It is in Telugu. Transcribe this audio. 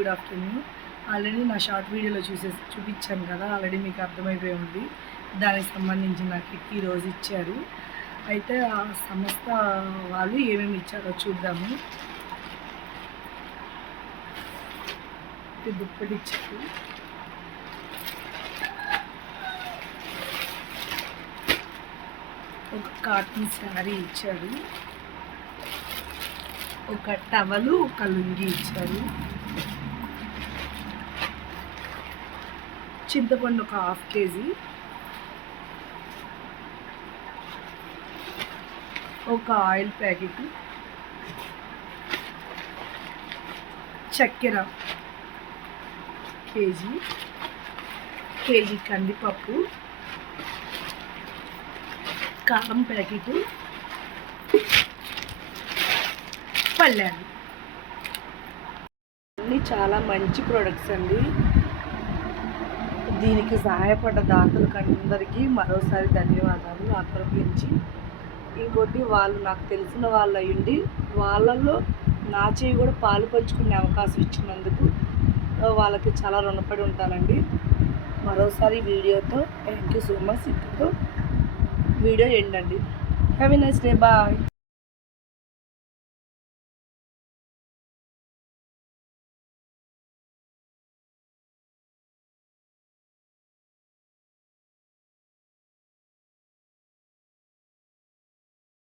Good afternoon. ఆల్రెడీ నా షార్ట్ వీడియోలో చూపించాను కదా, ఆల్రెడీ మీకు అర్థమైపోయి ఉంది. దానికి సంబంధించి నా కిట్ ఈరోజు ఇచ్చారు. అయితే ఆ సంస్థ వాళ్ళు ఏమేమి ఇచ్చారో చూద్దాము. దుప్పటి ఇచ్చారు, ఒక కాటన్ శారీ ఇచ్చారు, ఒక టవలు, ఒక లుంగి ఇచ్చారు, చింతపండు ఒక 1/2 kg, ఒక ఆయిల్ ప్యాకెట్, చక్కెర కేజీ కందిపప్పు, కారం ప్యాకెట్, పళ్ళాలు. అన్నీ చాలా మంచి ప్రోడక్ట్స్ అండి. దీనికి సహాయపడ్డ దాతలకు అందరికీ మరోసారి ధన్యవాదాలు నా తరపు నుంచి. ఇంకోటి, వాళ్ళు నాకు తెలిసిన వాళ్ళు అయ్యుండి వాళ్ళల్లో నా చేయి కూడా పాలు పంచుకునే అవకాశం ఇచ్చినందుకు వాళ్ళకి చాలా రుణపడి ఉంటానండి. మరోసారి వీడియోతో థ్యాంక్ యూ సో మచ్. ఇంతతో వీడియో ఎండ్ అండి. Have a nice day. Bye.